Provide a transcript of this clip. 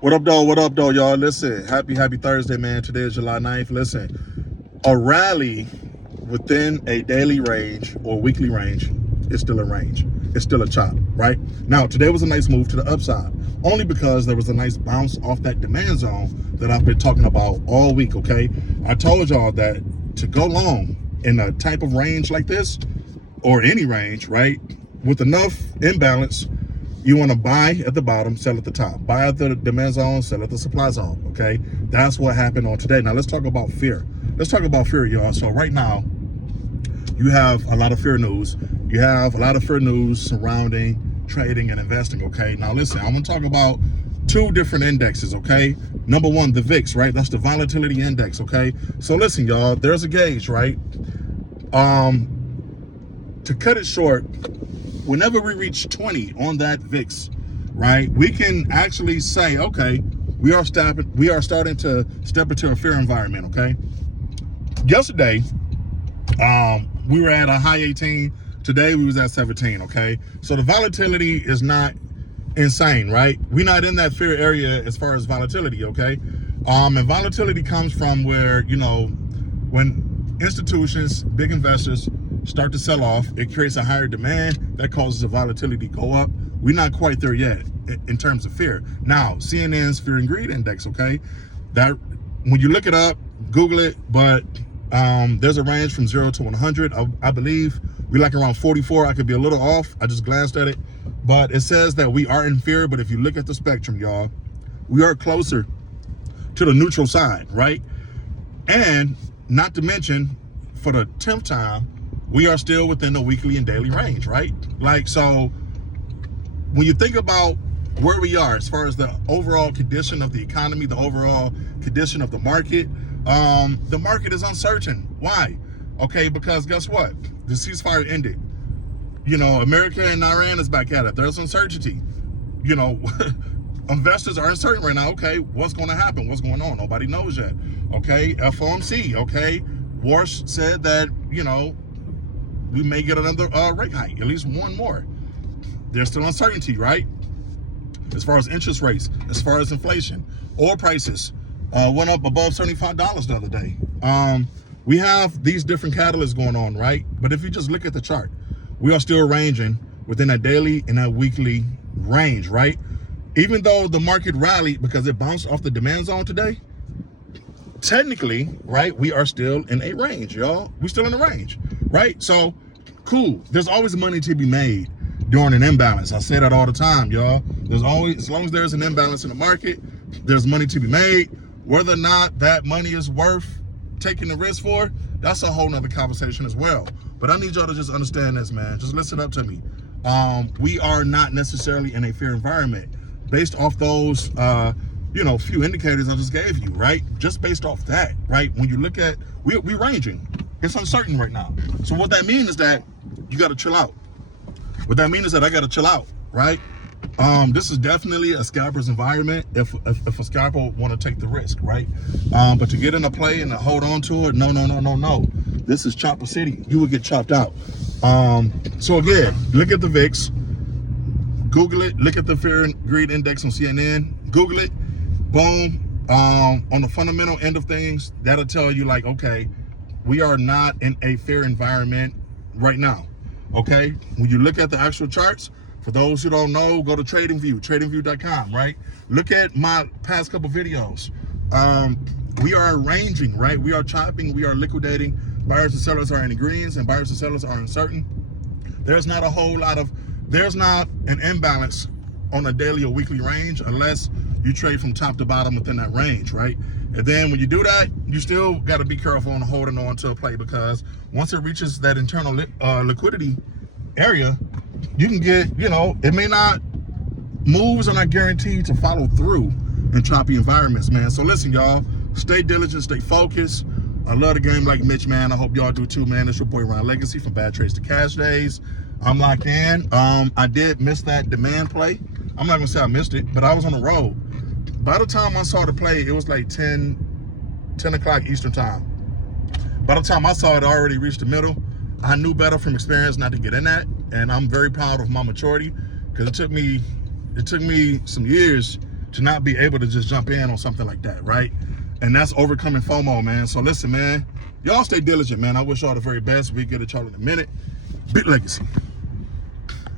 What up, though? What up, though, y'all? Listen, happy Thursday, man. Today is July 9th. Listen, a rally within a daily range or weekly range is still a range. It's still a chop, right? Now, today was a nice move to the upside, only because there was a nice bounce off that demand zone that I've been talking about all week, okay? I told y'all that to go long in a type of range like this, or any range, right, with enough imbalance, you want to buy at the bottom, sell at the top. Buy at the demand zone, sell at the supply zone, okay? That's what happened on today. Now, let's talk about fear. Let's talk about fear, y'all. So right now, you have a lot of fear news. You have a lot of fear news surrounding trading and investing, okay? Now, listen, I'm going to talk about two different indexes, okay? Number one, the VIX, right? That's the volatility index, okay? So listen, y'all, there's a gauge, right? To cut it short, whenever we reach 20 on that VIX, right, we can actually say, okay, we are starting to step into a fear environment, okay? Yesterday, we were at a high 18. Today, we was at 17, okay? So the volatility is not insane, right? We're not in that fear area as far as volatility, okay? And volatility comes from where, you know, when institutions, big investors, start to sell off, it creates a higher demand that causes the volatility to go up. We're not quite there yet in terms of fear. Now, CNN's Fear and Greed Index, okay? That, when you look it up, Google it, but there's a range from 0 to 100. I believe we're like around 44. I could be a little off. I just glanced at it. But it says that we are in fear, but if you look at the spectrum, y'all, we are closer to the neutral side, right? And not to mention, for the 10th time, we are still within the weekly and daily range, right? Like, so when you think about where we are as far as the overall condition of the economy, the overall condition of the market is uncertain. Why? Okay, because guess what? The ceasefire ended. You know, America and Iran is back at it. There's uncertainty. You know, investors are uncertain right now. Okay, what's going to happen? What's going on? Nobody knows yet. Okay, FOMC, okay. Warsh said that, you know, we may get another rate hike, at least one more. There's still uncertainty, right? As far as interest rates, as far as inflation, oil prices went up above $75 the other day. We have these different catalysts going on, right? But if you just look at the chart, we are still ranging within that daily and that weekly range, right? Even though the market rallied because it bounced off the demand zone today, technically, right, we are still in a range, y'all. We're still in a range, right? So, cool. There's always money to be made during an imbalance. I say that all the time, y'all. There's always, as long as there's an imbalance in the market, there's money to be made. Whether or not that money is worth taking the risk for, that's a whole nother conversation as well. But I need y'all to just understand this, man. Just listen up to me. We are not necessarily in a fair environment based off those you know, few indicators I just gave you, right? Just based off that, right? When you look at, we're ranging. It's uncertain right now. So what that means is that you got to chill out. What that means is that I got to chill out, right? This is definitely a scalper's environment if a scalper want to take the risk, right? But to get in a play and to hold on to it, no. This is Chopper City. You will get chopped out. So again, look at the VIX. Google it. Look at the Fear and Greed Index on CNN. Google it. Boom. On the fundamental end of things, that'll tell you like, okay, we are not in a fair environment right now. Okay. When you look at the actual charts, for those who don't know, go to TradingView, tradingview.com, right? Look at my past couple videos. We are ranging, right? We are chopping, we are liquidating. Buyers and sellers are in agreement and buyers and sellers are uncertain. There's not a whole lot of, there's not an imbalance on a daily or weekly range unless you trade from top to bottom within that range, right? And then when you do that, you still got to be careful on holding on to a play, because once it reaches that internal liquidity area, you can get, you know, it may not, moves are not guaranteed to follow through in choppy environments, man. So listen, y'all, stay diligent, stay focused. I love the game like Mitch, man. I hope y'all do too, man. It's your boy Ron Legacy from Bad Trades to Cash Days. I'm locked in. I did miss that demand play. I'm not gonna say I missed it, but I was on the road. By the time I saw the play, it was like 10 o'clock Eastern time. By the time I saw it, I already reached the middle. I knew better from experience not to get in that, and I'm very proud of my maturity, because it took me some years to not be able to just jump in on something like that, right? And that's overcoming FOMO, man. So listen, man, y'all stay diligent, man. I wish y'all the very best. We get at y'all in a minute. Big legacy.